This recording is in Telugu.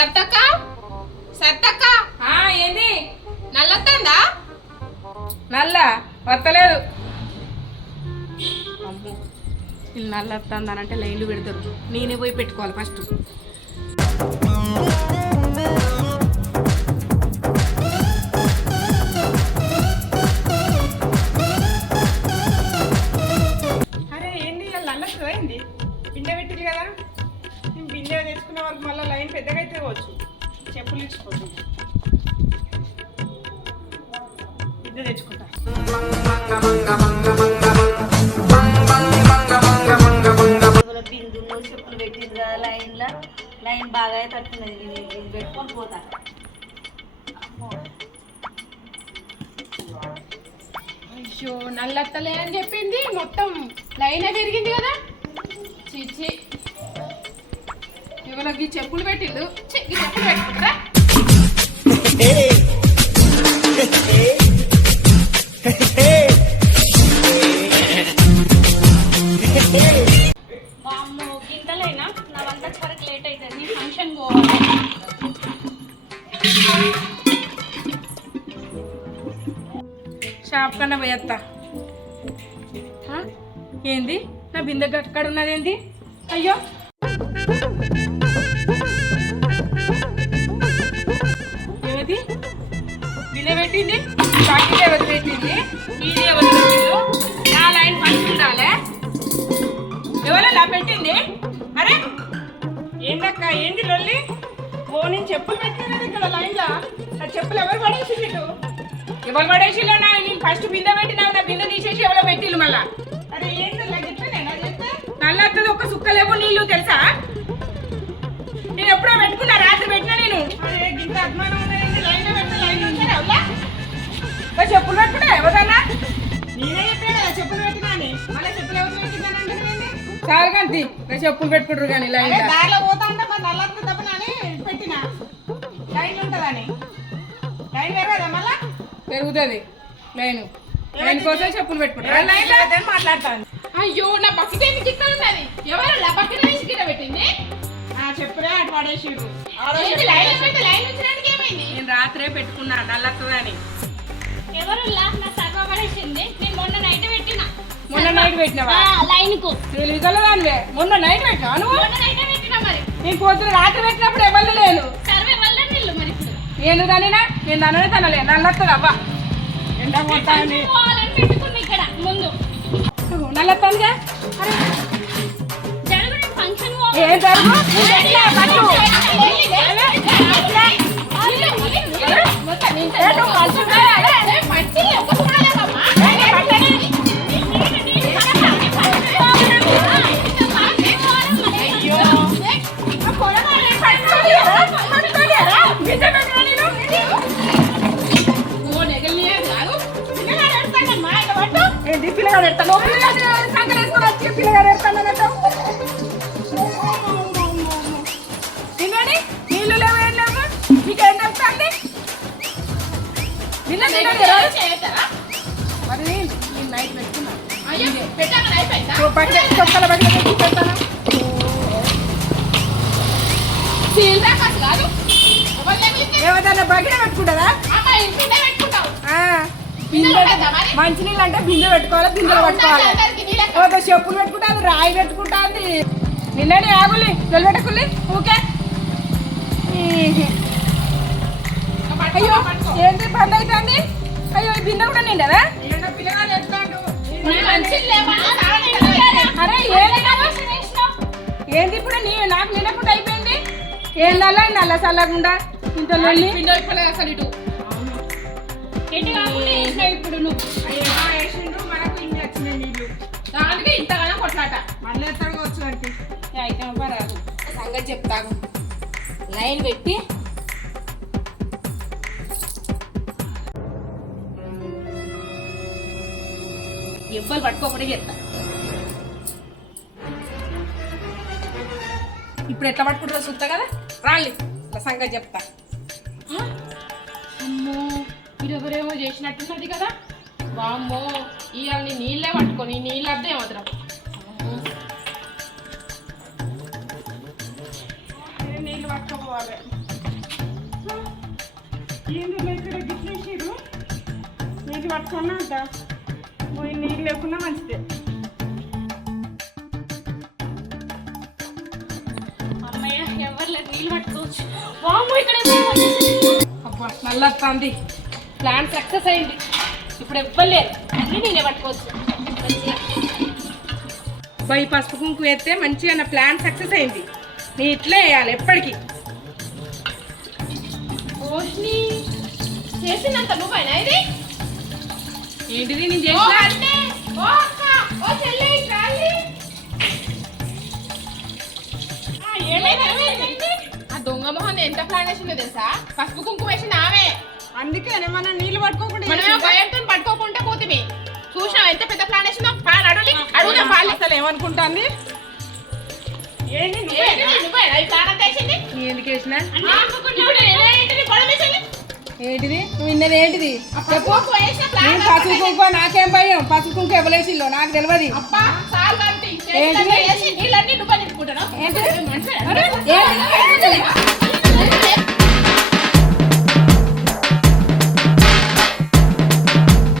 సర్తక్క సర్తక్క ఏంది నల్లొత్తందా? నల్ల వస్తలేదు. అమ్మో వీళ్ళు నల్ల వస్తుందనంటే లైన్లు పెడతారు. నేనే పోయి పెట్టుకోవాలి ఫస్ట్. అరే ఏంది నల్ల వస్తుందా? బిందె పెట్టింది కదా, నేను బిందె తెచ్చుకున్న వరకు మళ్ళీ లైన్ పెద్దగా అయితే పోవచ్చు. చెప్పులు ఇచ్చిపోతుంది. బిందె తెచ్చుకుంటా. బిందులో చెప్పులు పెట్టింది కదా లైన్ బాగా తట్టున్నది. పెట్టుకొని పోతా. అయ్యో నల్లత్తలే అని చెప్పింది, మొత్తం లైన్ తిరిగింది కదా. చిచ్చి ఇవాళకి చెప్పులు పెట్టిండు. ఈ చెప్పులు పెట్టుకుంటారా? గింతలైనా నా వంట వరకు లేట్ అవుతుంది. ఫంక్షన్ పోవాలి. షాప్ కన్నా పోయేస్తా. ఏంది నా బిందె గక్కడ ఉన్నది ఏంది? అయ్యో ఏది బిందె పెట్టింది? బాకీ ఎవరు పెట్టింది? ఇది ఎవరు పెట్టిండు? నా లైన్ పంచుకుంటాలే. ఎవరలా పెట్టింది? అరే ఏందక్క ఏంది లొల్లి? ఓ నేను చెప్పులు పెట్టినది ఇక్కడ లైన్లో. ఆ చెప్పులు ఎవరు పడేసింది? ఎవరు పడేసిలో? నేను ఫస్ట్ బిందె పెట్టినా, నా బిందె తీసేసి ఎవరో పెట్టిల్లు మళ్ళా. అరే ఏంది నల్ల వస్తుంది, ఒక్క సుక్కలేమో నీళ్ళు తెలుసా? నేను ఎప్పుడో పెట్టుకున్నా, రాత్రి పెట్టినా నేను. అరే ఇంత అభిమానం ఉన్నది, లైన్లో పెట్టిన లైన్ ఉంచారా? చెప్పులు పెట్టుకున్నా ఎవరన్నా? నేనే చెప్పాను కదా చెప్పులు పెట్టినా అని. మళ్ళీ చెప్పులు ఎవరు పెట్టిందని చాలా కానీ చెప్పులు పెట్టుకుంటారు కానీ లైన్ దారిలో పోతా ఉంటే మరి నల్ల వస్తుంది తప్పనని పెట్టినా. లైన్ ఉంటుందని లైన్ పెరగదా? మళ్ళా పెరుగుతుంది లైన్. లైన్ కోసం చెప్పులు పెట్టుకుంటారు. లైన్ లేదని మాట్లాడతాను. అయ్యో నా బకెట్ ఎందుకు ఇక్కడ ఉన్నది? ఎవరు బకెట్ వేసి కింద పెట్టింది? చెప్పులే అటు పడేసిడు. లైన్ వచ్చినట్టుగా ఏమైంది? నేను రాత్రే పెట్టుకున్నా నల్లత్తదని. ఎవరు నా సర్వ పడేసింది. నేను మొన్న నైట్ పెట్టినా. మొన్న నైట్ పెట్టినావా? లైన్ కు తెలియగలదానివే. మొన్న నైట్ పెట్టినా నువ్వు? మొన్న నైట్ పెట్టినా. మరి నేను పొద్దున రాత్రి పెట్టినప్పుడు ఎవరు లేను. సర్వే వల్ల నీళ్ళు మరి నేను దానినా? నేను దాననే తనలే. నల్లత్తది అవ్వ ఎండ పోతాను పెట్టుకున్నా ఇక్కడ ముందు నల్లత్తనిగా. జరుగు ఫంక్షన్ ఏం జరుగు? పిల్లగాడు ఎడతాను సంకలు వేసుకొని వచ్చి పిల్లగాడు ఎడతాను. తినండి, నీళ్ళు లేవు ఏం లేవు. మీకేం తెలుస్తుంది? మరి నేను నైట్ పెట్టుకున్నాను. చొక్కల బట్టలు పెట్టి పెడతాను. ఏమన్నా బగిన పెట్టుకుంటుందా? మంచినీళ్ళు అంటే బిందె పెట్టుకోవాలి, బిందెలు పట్టుకోవాలి. చెప్పులు పెట్టుకుంటా, రాయి పెట్టుకుంటా. నిన్ననే ఆగులి పెట్టకుల్లి ఊకే. అయ్యో ఏంటి బంద్ అవుతుంది? అయ్యో ఈ బిందె కూడా నిండదా? అరే ఏంది ఇప్పుడు నాకు నిండకుండా అయిపోయింది. ఏం నల్ల నల్ల చల్లకుండా ఇంత అసలు ఇటు ఇప్పుడు నువ్వు మనకు ఇన్ని వచ్చినాయి నీళ్ళు. దానికి ఇంతగానో కొట్లాట. మళ్ళీ ఎత్తగా వచ్చు అంటే అయితే పరాదు. సంగతి చెప్తాను. లైన్ పెట్టి ఎవ్వరు పట్టుకోకుండా చేస్తా. ఇప్పుడు ఎట్లా పట్టుకుంటారో చూస్తా కదా. రాలి సంగతి చెప్తా. అమ్మో ఇరెవరేమో చేసినట్టున్నది కదా. వామ్మో ఇవాళ నీళ్ళే పట్టుకొని నీళ్ళు అర్థం ఏమవుతురా. నీళ్ళు పట్టుకోపోవాలి. ఏంటో ఇక్కడ గిట్లేసారు నీళ్ళు పట్టుకున్నా అంట పోయి నీళ్ళు లేకుండా మంచిదే. అమ్మయ్య ఎవరు లేదు నీళ్ళు పట్టుకోవచ్చు. అబ్బా నల్లొస్తుంది. ప్లాన్ సక్సెస్ అయింది. ఇప్పుడు ఎవ్వలేదు అన్నీ నేనే పట్టుకోవచ్చు మంచిగా. ఈ పసుపు కుంకుమ వేస్తే మంచిగా నా ప్లాన్ సక్సెస్ అయింది. నీ ఇట్లే వేయాలి ఎప్పటికీ. రోషిని చేసినంత నువ్వైనా ఇది ఏంటిది నేను ఓ చేసిన అంటే ఓ అక్క ఓ చెల్లి గాలి ఏమైంది? ఆ దొంగ మొహం ఎంత ప్లాన్ వేసిందో తెలుసా? పసుపు కుంకుమ వేసింది ఆమె. అందుకే మనం నీళ్ళు పట్టుకోకుండా మనమేమో భయంతో పట్టుకోకుండా పోతిమి. చూసినా ఎంత పెద్ద ప్లాన్ వేసిందో. అడుగుదాం వాళ్ళు అసలు ఏమనుకుంటాంది. ఏంటి నువ్వేనా ఈ ప్లాన్ అంతా వేసింది? నీ ఎందుకు వేసిన ఇప్పుడు ఏంటిది గొడవ వేసింది? ఏంటిది నువ్వు విన్నది ఏంటిది చెప్పు. కుంకుమ వేసిన నేను ప్లాన్ పసుపు కుంకుమ నాకేం భయం. పసుపు కుంకుమ ఎవలేసిల్లో నాకు తెలియదు. అబ్బా చాలు కాబట్టి ఏంటిది? నీళ్ళన్నీ నువ్వు నింపుకుంటాను. ఏంటిది? మనిషి ఏంటిది?